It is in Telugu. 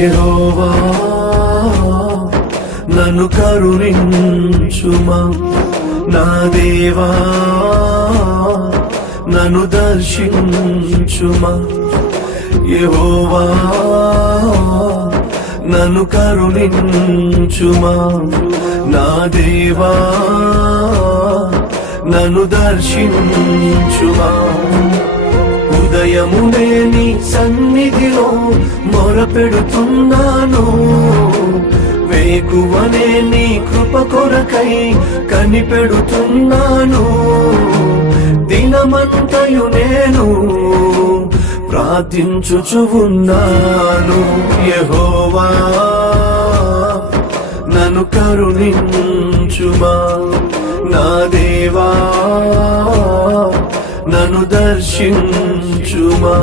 యెహోవా నన్ను కరుణించుమా, నా దేవా నన్ను దర్శించుమా. యెహోవా నన్ను కరుణించుమా, నా దేవా నన్ను దర్శించుమా. ఉదయమునే నీ సన్నిధిలో మొరపెడుతున్నాను, వేకువనే నీ కృప కొరకై కనిపెడుతున్నాను. దినమంతయు నేను ప్రార్థించుచు ఉన్నాను. యెహోవా నన్ను కరుణించుమా, నా దేవా నన్ను దర్శించుమా.